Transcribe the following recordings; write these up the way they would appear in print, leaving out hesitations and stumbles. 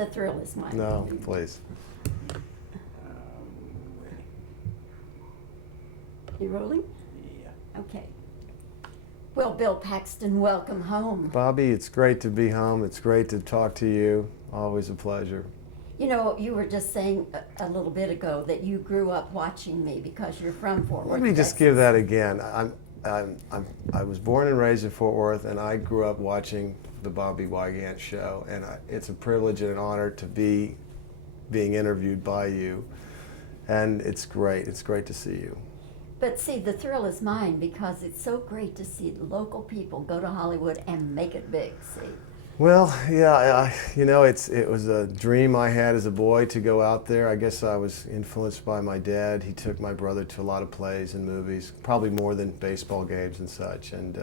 The thrill is mine. No, please. You rolling? Yeah. Okay. Well, Bill Paxton, welcome home. Bobbie, it's great to be home. It's great to talk to you. Always a pleasure. You know, you were just saying a little bit ago that you grew up watching me because you're from Fort Worth. Let me just give that again. I was born and raised in Fort Worth, and I grew up watching the Bobbie Wygant show, and it's a privilege and an honor to be being interviewed by you, and it's great. It's great to see you. But see, the thrill is mine because it's so great to see local people go to Hollywood and make it big, see? Well, yeah, you know, it was a dream I had as a boy to go out there. I guess I was influenced by my dad. He took my brother to a lot of plays and movies, probably more than baseball games and such. And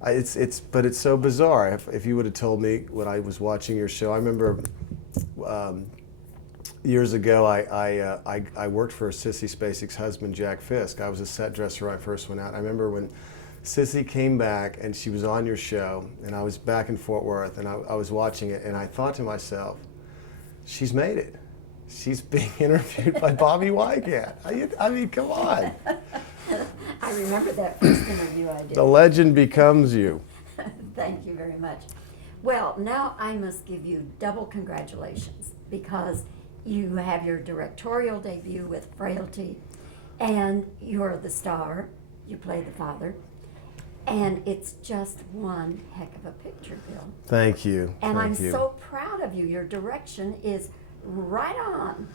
but it's so bizarre. If you would have told me when I was watching your show, I remember years ago I worked for Sissy Spacek's husband, Jack Fisk. I was a set dresser when I first went out. I remember when Sissy came back and she was on your show, and I was back in Fort Worth, and I was watching it, and I thought to myself, she's made it. She's being interviewed by Bobbie Wygant. I mean, come on. I remember that first interview I did. The legend becomes you. Thank you very much. Well, now I must give you double congratulations because you have your directorial debut with Frailty, and you're the star. You play the father. And it's just one heck of a picture, Bill. Thank you. And Thank I'm you. so proud of you. Your direction is right on.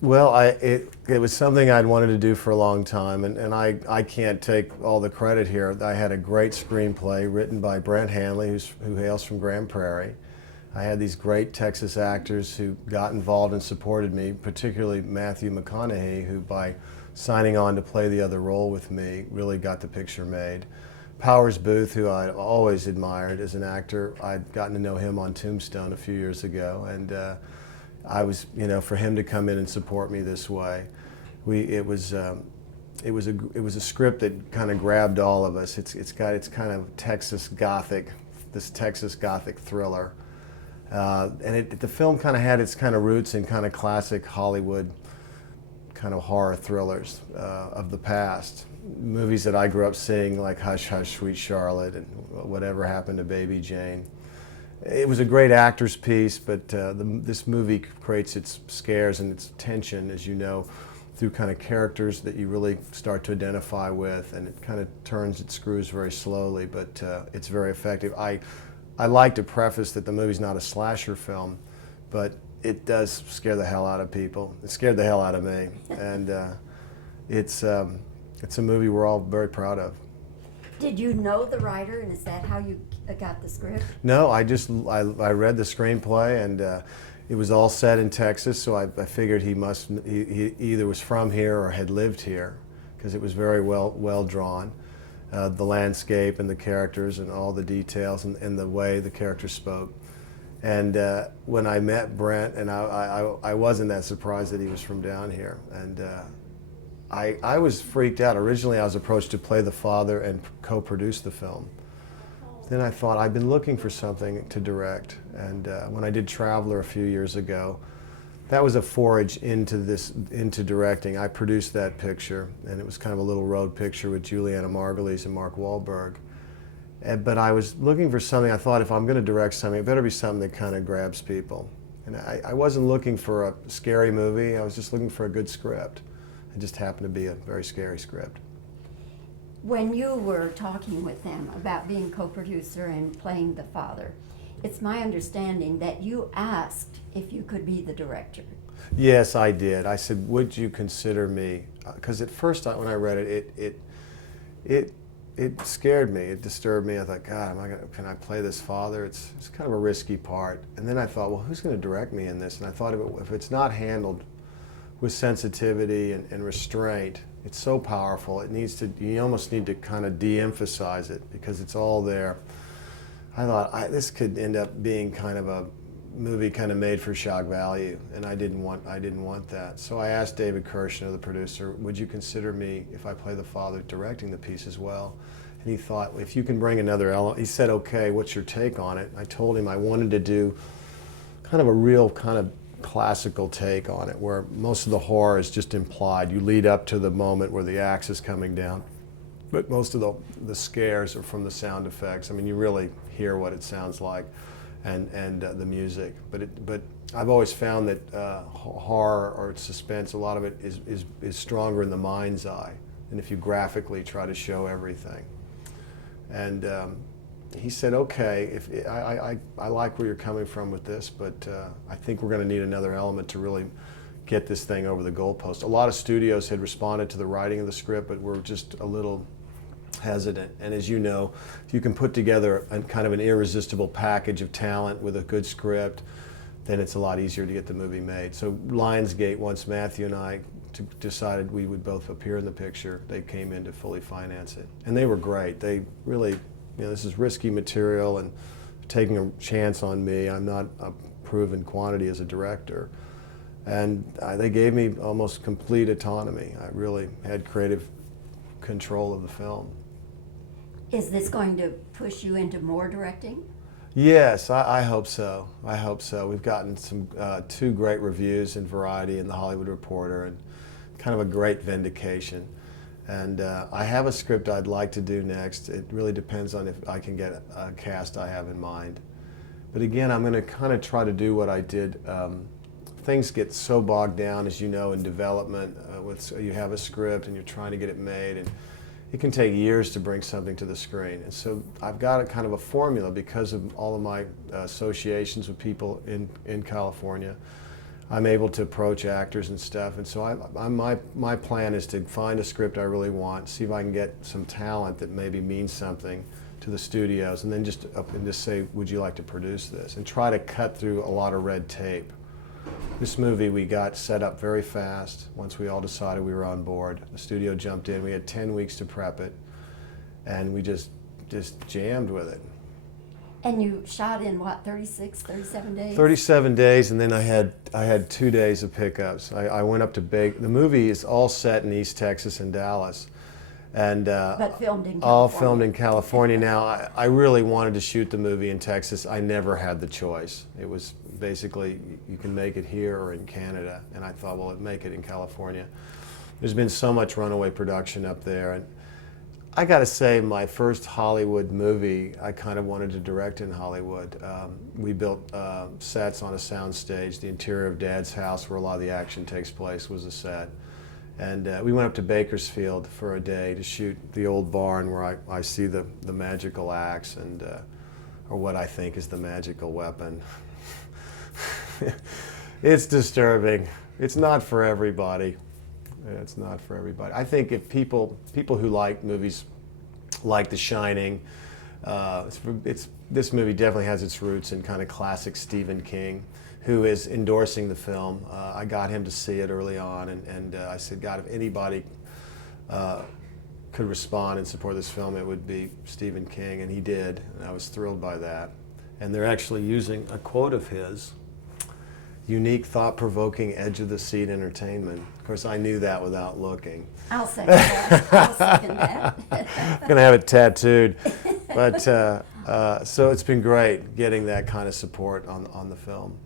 Well, it was something I'd wanted to do for a long time, and I can't take all the credit here. I had a great screenplay written by Brent Hanley, who hails from Grand Prairie. I had these great Texas actors who got involved and supported me, particularly Matthew McConaughey, who by signing on to play the other role with me really got the picture made. Powers Booth, who I always admired as an actor, I'd gotten to know him on Tombstone a few years ago, and I was, you know, for him to come in and support me this way, it was a script that kind of grabbed all of us. It's kind of Texas Gothic, this Texas Gothic thriller, and the film kind of had its kind of roots in kind of classic Hollywood kind of horror thrillers of the past. Movies that I grew up seeing, like Hush Hush Sweet Charlotte and Whatever Happened to Baby Jane. It was a great actor's piece, but this movie creates its scares and its tension, as you know, through kind of characters that you really start to identify with, and it kind of turns its screws very slowly, but it's very effective. I like to preface that the movie's not a slasher film, but it does scare the hell out of people. It scared the hell out of me, and it's a movie we're all very proud of. Did you know the writer, and is that how you got the script? No, I read the screenplay, and it was all set in Texas, so I figured he either was from here or had lived here, because it was very well drawn. The landscape and the characters and all the details and the way the characters spoke. And when I met Brent, and I wasn't that surprised that he was from down here. And I was freaked out. Originally I was approached to play the father and co-produce the film. Then I thought, I've been looking for something to direct. And when I did Traveler a few years ago, that was a forage into directing. I produced that picture, and it was kind of a little road picture with Juliana Margulies and Mark Wahlberg. But I was looking for something. I thought, if I'm going to direct something, it better be something that kind of grabs people. And I wasn't looking for a scary movie. I was just looking for a good script. It just happened to be a very scary script. When you were talking with them about being co-producer and playing the father, it's my understanding that you asked if you could be the director. Yes, I did. I said, would you consider me? Because at first, when I read it scared me. It disturbed me. I thought, God, can I play this father? It's kind of a risky part. And then I thought, well, who's going to direct me in this? And I thought, if it's not handled with sensitivity and restraint, it's so powerful. You almost need to kind of de-emphasize it because it's all there. I thought this could end up being kind of a movie kind of made for shock value, and I didn't want that. So I asked David Kirshner, the producer, would you consider me, if I play the father, directing the piece as well? And he thought, if you can bring another element, he said, okay, what's your take on it? I told him I wanted to do kind of a real kind of classical take on it, where most of the horror is just implied. You lead up to the moment where the axe is coming down, but most of the scares are from the sound effects. I mean, you really hear what it sounds like, and the music. But I've always found that horror or suspense, a lot of it is stronger in the mind's eye than if you graphically try to show everything. And he said, okay, if I like where you're coming from with this, but I think we're going to need another element to really get this thing over the goalpost. A lot of studios had responded to the writing of the script, but were just a little hesitant. And as you know, if you can put together a kind of an irresistible package of talent with a good script, then it's a lot easier to get the movie made. So Lionsgate, once Matthew and I decided we would both appear in the picture, they came in to fully finance it. And they were great. They really, this is risky material and taking a chance on me. I'm not a proven quantity as a director. And they gave me almost complete autonomy. I really had creative control of the film. Is this going to push you into more directing? Yes, I hope so. I hope so. We've gotten some 2 great reviews in Variety and The Hollywood Reporter, and kind of a great vindication. And I have a script I'd like to do next. It really depends on if I can get a cast I have in mind. But again, I'm going to kind of try to do what I did. Things get so bogged down, as you know, in development. You have a script and you're trying to get it made, and it can take years to bring something to the screen. And so I've got a kind of a formula because of all of my associations with people in California. I'm able to approach actors and stuff, and so my plan is to find a script I really want, see if I can get some talent that maybe means something to the studios, and then just say, would you like to produce this? And try to cut through a lot of red tape. This movie we got set up very fast. Once we all decided we were on board, the studio jumped in. We had 10 weeks to prep it, and we just jammed with it. And you shot in what, 36, 37 days? 37 days, and then I had 2 days of pickups. I went up to the movie is all set in East Texas and Dallas, and but filmed in California. All filmed in California. Now I really wanted to shoot the movie in Texas. I never had the choice. It was basically you can make it here or in Canada, and I thought, well, I'd make it in California. There's been so much runaway production up there, and I got to say, my first Hollywood movie, I kind of wanted to direct in Hollywood. We built sets on a sound stage. The interior of Dad's house, where a lot of the action takes place, was a set. And we went up to Bakersfield for a day to shoot the old barn where I see the magical axe, and or what I think is the magical weapon. It's disturbing. It's not for everybody. It's not for everybody. I think if people who like movies like The Shining, this movie definitely has its roots in kind of classic Stephen King, who is endorsing the film. I got him to see it early on, and I said, God, if anybody could respond and support this film, it would be Stephen King, and he did, and I was thrilled by that. And they're actually using a quote of his, unique, thought-provoking, edge-of-the-seat entertainment. Of course, I knew that without looking. I'll second that. I'll second that. I'm going to have it tattooed. But so it's been great getting that kind of support on the film.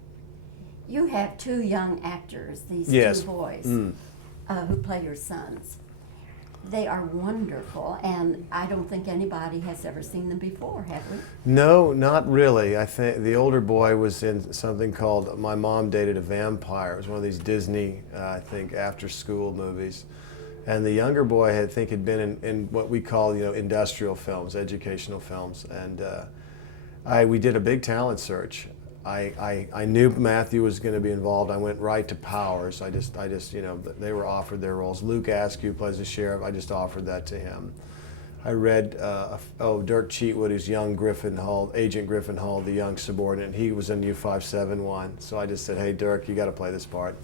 You have 2 young actors, these Yes. 2 boys, who play your sons. They are wonderful, and I don't think anybody has ever seen them before, have we? No, not really. I think the older boy was in something called My Mom Dated a Vampire. It was one of these Disney, I think, after-school movies. And the younger boy, I think, had been in what we call, industrial films, educational films. And we did a big talent search. I knew Matthew was going to be involved. I went right to Powers. I just, they were offered their roles. Luke Askew plays the sheriff. I just offered that to him. I read, Dirk Cheatwood, who's young Griffin Hull, Agent Griffin Hull, the young subordinate. He was in U-571. So I just said, hey, Dirk, you got to play this part.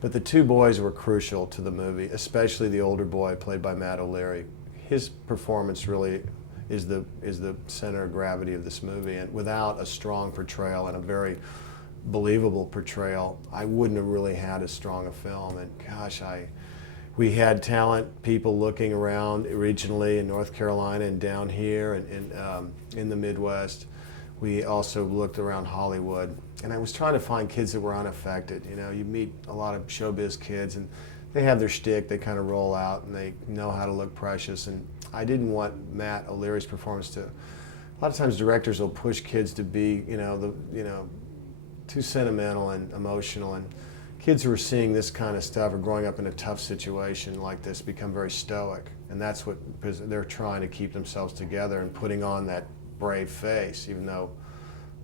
But the 2 boys were crucial to the movie, especially the older boy, played by Matt O'Leary. His performance really is the center of gravity of this movie, and without a strong portrayal and a very believable portrayal, I wouldn't have really had as strong a film. And gosh, we had talent people looking around regionally in North Carolina and down here and in the Midwest. We also looked around Hollywood, and I was trying to find kids that were unaffected. You know, you meet a lot of showbiz kids, and they have their shtick. They kind of roll out, and they know how to look precious. And I didn't want Matt O'Leary's performance to. A lot of times, directors will push kids to be, too sentimental and emotional, and kids who are seeing this kind of stuff or growing up in a tough situation like this become very stoic, and that's what, because they're trying to keep themselves together and putting on that brave face, even though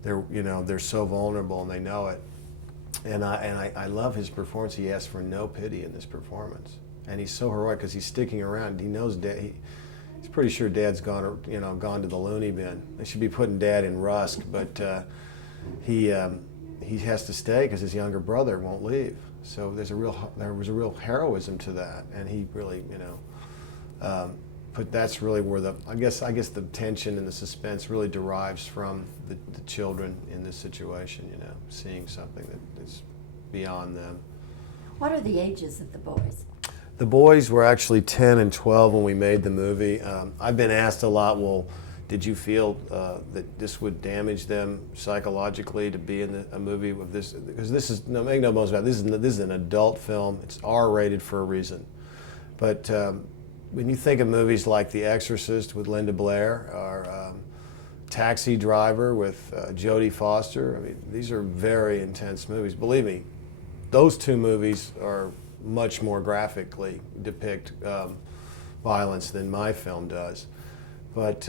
they're so vulnerable and they know it. And I love his performance. He asks for no pity in this performance, and he's so heroic because he's sticking around. He knows he's pretty sure Dad's gone to the loony bin. They should be putting Dad in Rusk, but he has to stay because his younger brother won't leave. So there was a real heroism to that, and he really, but that's really where I guess the tension and the suspense really derives from the children in this situation. Seeing something that is beyond them. What are the ages of the boys? The boys were actually 10 and 12 when we made the movie. I've been asked a lot, well, did you feel that this would damage them psychologically to be in a movie of this? Because this is, make no bones about it, this is an adult film. It's R-rated for a reason. But when you think of movies like The Exorcist with Linda Blair, or Taxi Driver with Jodie Foster, I mean, these are very intense movies. Believe me, those two movies are much more graphically depict violence than my film does. But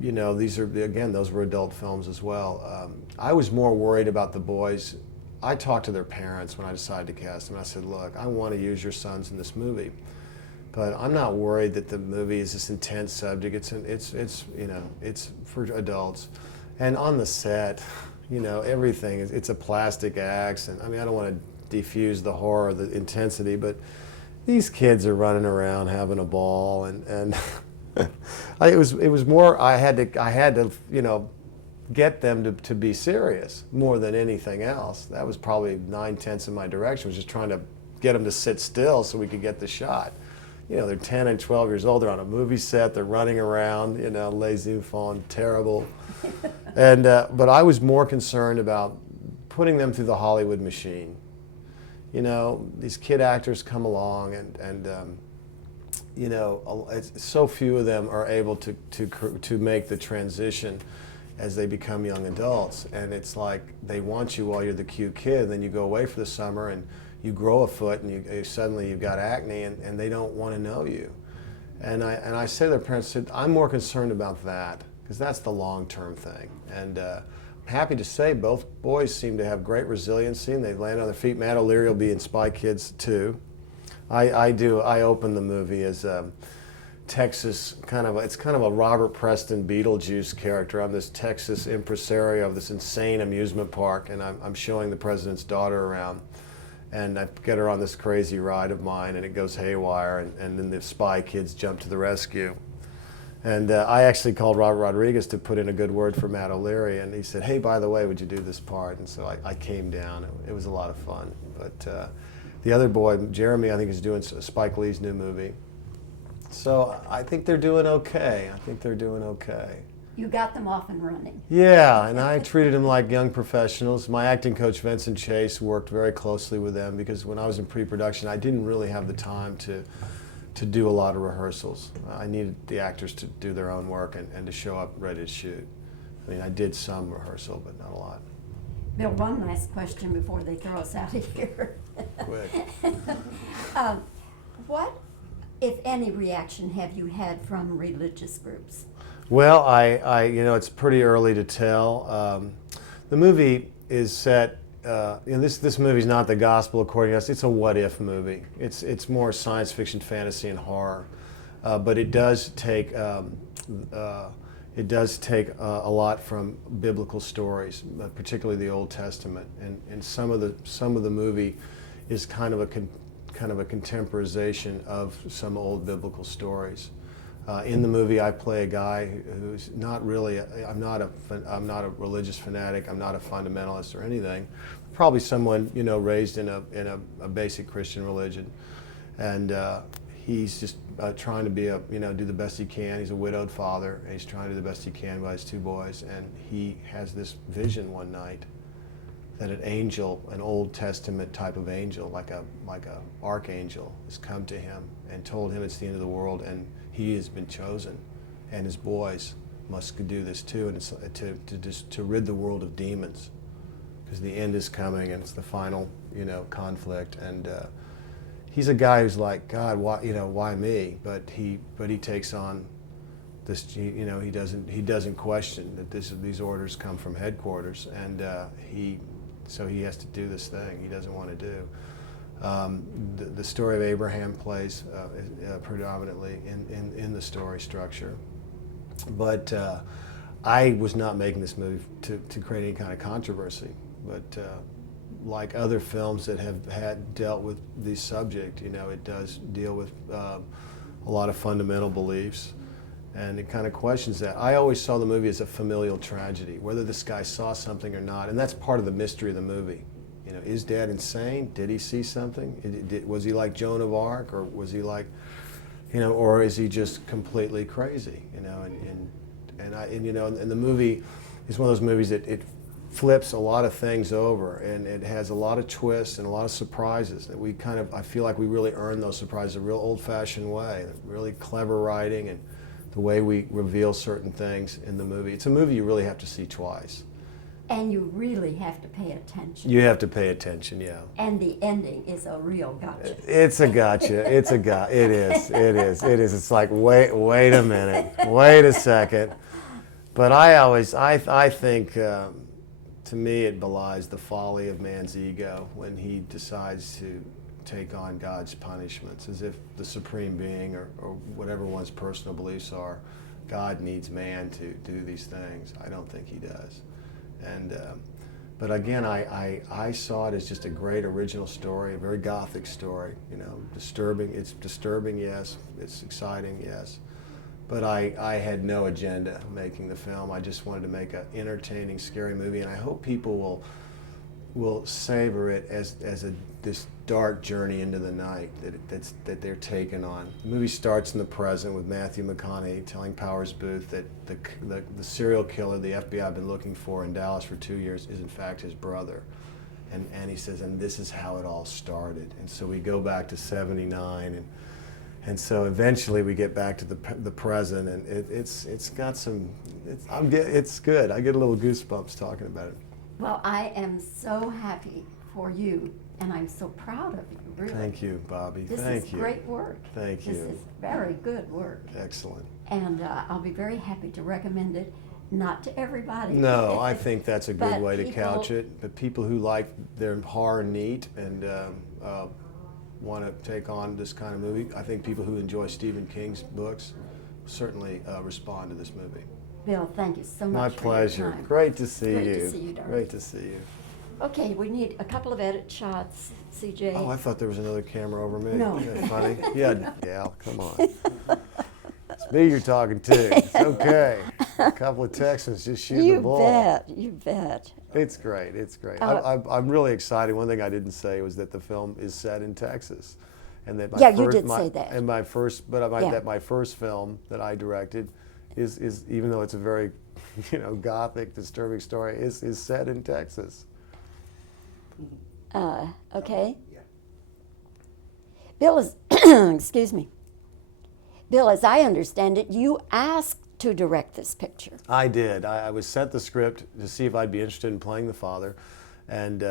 these are, again, those were adult films as well. I was more worried about the boys. I talked to their parents when I decided to cast them. I said, look, I want to use your sons in this movie, but I'm not worried that the movie is this intense subject. It's for adults. And on the set, everything it's a plastic axe, and I mean, I don't want to diffuse the horror, the intensity, but these kids are running around having a ball, and it was more, I had to get them to be serious more than anything else. That was probably 9/10 of my direction, was just trying to get them to sit still so we could get the shot. They're 10 and 12 years old, they're on a movie set, they're running around, les enfants, terrible. And but I was more concerned about putting them through the Hollywood machine. These kid actors come along, and so few of them are able to make the transition as they become young adults. And it's like they want you while you're the cute kid, and then you go away for the summer and you grow a foot, and suddenly you've got acne, and they don't want to know you. And I say to their parents, I'm more concerned about that, because that's the long-term thing. And I'm happy to say both boys seem to have great resiliency, and they land on their feet. Matt O'Leary will be in Spy Kids 2. I open the movie as Texas, it's kind of a Robert Preston Beetlejuice character. I'm this Texas impresario of this insane amusement park, and I'm showing the president's daughter around. And I get her on this crazy ride of mine, and it goes haywire, and then the Spy Kids jump to the rescue. And I actually called Robert Rodriguez to put in a good word for Matt O'Leary, and he said, hey, by the way, would you do this part? And so I came down. It was a lot of fun. But the other boy, Jeremy, I think is doing Spike Lee's new movie. So I think they're doing okay. You got them off and running. Yeah, and I treated them like young professionals. My acting coach, Vincent Chase, worked very closely with them, because when I was in pre-production, I didn't really have the time to do a lot of rehearsals. I needed the actors to do their own work and to show up ready to shoot. I mean, I did some rehearsal, but not a lot. Bill, one last question before they throw us out of here. Quick. What, if any, reaction have you had from religious groups? Well, it's pretty early to tell. The movie is set. This movie is not the gospel according to us. It's a what-if movie. It's more science fiction, fantasy, and horror, but it does take a lot from biblical stories, particularly the Old Testament, and some of the movie is kind of a contemporization of some old biblical stories. In the movie, I play a guy who's not really. I'm not a religious fanatic. I'm not a fundamentalist or anything. Probably someone raised in a basic Christian religion, and he's just trying to be do the best he can. He's a widowed father, and he's trying to do the best he can by his two boys. And he has this vision one night that an angel, an Old Testament type of angel, like a archangel, has come to him and told him it's the end of the world, and he has been chosen, and his boys must do this too, and it's to rid the world of demons, because the end is coming, and it's the final, conflict. And he's a guy who's like, God, why me? But he takes on this. He doesn't question that these orders come from headquarters, and so he has to do this thing he doesn't want to do. The story of Abraham plays predominantly in the story structure. But I was not making this movie to create any kind of controversy. But like other films that have dealt with this subject, it does deal with a lot of fundamental beliefs, and it kind of questions that. I always saw the movie as a familial tragedy, whether this guy saw something or not, and that's part of the mystery of the movie. Is Dad insane? Did he see something? Was he like Joan of Arc, or was he like, or is he just completely crazy? And the movie is one of those movies that it flips a lot of things over, and it has a lot of twists and a lot of surprises that I feel like we really earn those surprises a real old-fashioned way, really clever writing, and the way we reveal certain things in the movie. It's a movie you really have to see twice. And you really have to pay attention. You have to pay attention, yeah. And the ending is a real gotcha. It's a gotcha. It is. It's like, wait a minute, wait a second. But I think, to me, it belies the folly of man's ego when he decides to take on God's punishments, as if the supreme being or whatever one's personal beliefs are, God needs man to do these things. I don't think he does. And but again, I saw it as just a great original story, a very gothic story. Disturbing. It's disturbing, yes. It's exciting, yes. But I had no agenda making the film. I just wanted to make an entertaining, scary movie, and I hope people will savor it as this dark journey into the night that they're taken on. The movie starts in the present with Matthew McConaughey telling Powers Booth that the serial killer the FBI have been looking for in Dallas for 2 years is in fact his brother. And he says, and this is how it all started. And so we go back to '79, and so eventually we get back to the present, and it's got some, it's good. I get a little goosebumps talking about it. Well, I am so happy for you, and I'm so proud of you, really. Thank you, Bobbie. This Thank is you. great work. Thank you. This is very good work. Excellent. And I'll be very happy to recommend it, not to everybody. No, I think that's a good But way to people- couch it. But people who like their horror neat and want to take on this kind of movie, I think people who enjoy Stephen King's books certainly respond to this movie. Bill, thank you so My much for pleasure. your time. Great to see Great you. to see you, darling. Great to see you. Okay, we need a couple of edit shots, CJ. Oh, I thought there was another camera over me. No. Isn't that funny? Yeah, Gal, come on. It's me you're talking to. It's okay. A couple of Texans just shooting the ball. You bet. It's great. It's great. I'm really excited. One thing I didn't say was that the film is set in Texas, and that you did say that. And my first film that I directed is even though it's a very, gothic, disturbing story, is set in Texas. Okay. Yeah. Bill is, excuse me. Bill, as I understand it, you asked to direct this picture. I did. I was sent the script to see if I'd be interested in playing the father, and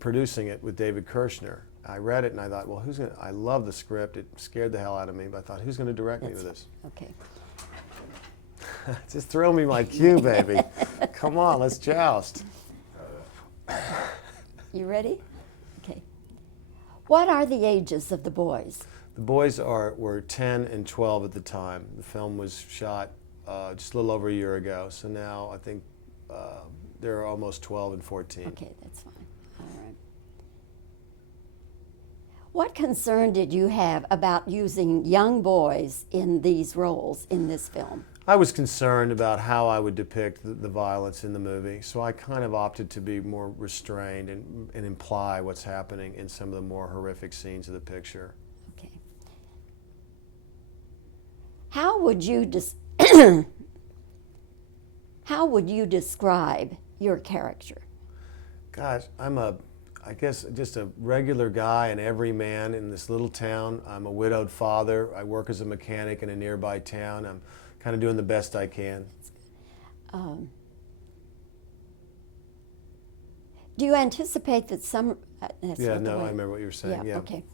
producing it with David Kirshner. I read it and I thought, well, I love the script. It scared the hell out of me, but I thought, who's going to direct me with this? Okay. Just throw me my cue, baby. Come on, let's joust. You ready? Okay. What are the ages of the boys? The boys were 10 and 12 at the time. The film was shot just a little over a year ago, so now I think they're almost 12 and 14. Okay, that's fine. All right. What concern did you have about using young boys in these roles in this film? I was concerned about how I would depict the violence in the movie, so I kind of opted to be more restrained and imply what's happening in some of the more horrific scenes of the picture. Okay. How would you describe your character? Gosh, I guess just a regular guy, an everyman in this little town. I'm a widowed father. I work as a mechanic in a nearby town. I'm kind of doing the best I can. Do you anticipate that some? That's Yeah, not the no, way- I remember what you were saying. Yeah. Okay.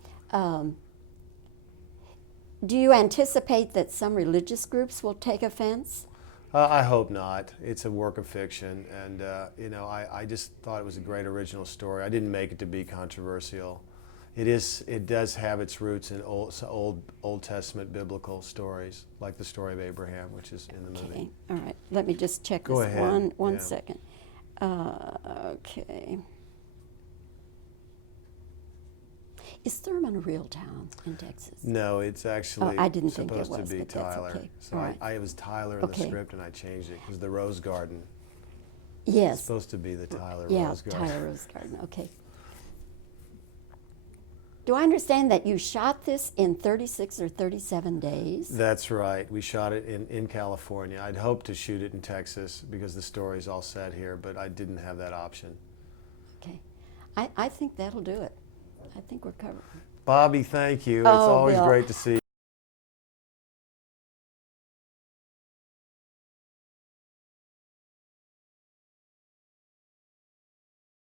Do you anticipate that some religious groups will take offense? I hope not. It's a work of fiction, and you know, I just thought it was a great original story. I didn't make it to be controversial. It does have its roots in Old Testament biblical stories, like the story of Abraham, which is in the movie. Okay. All right. Let me just check Go this ahead. one Yeah. second. Okay. Is Thurman a real town in Texas? No, it's actually I didn't think it supposed was, to be but that's Tyler. okay. So All right. I it was Tyler in Okay. the script, and I changed it because the Rose Garden. It's Yes. supposed to be the Tyler Yeah, Rose Garden. Tyler Rose Garden. Okay. Do I understand that you shot this in 36 or 37 days? That's right. We shot it in California. I'd hoped to shoot it in Texas because the story's all set here, but I didn't have that option. Okay. I think that'll do it. I think we're covered. Bobbie, thank you. It's Oh, always Bill. great to see you.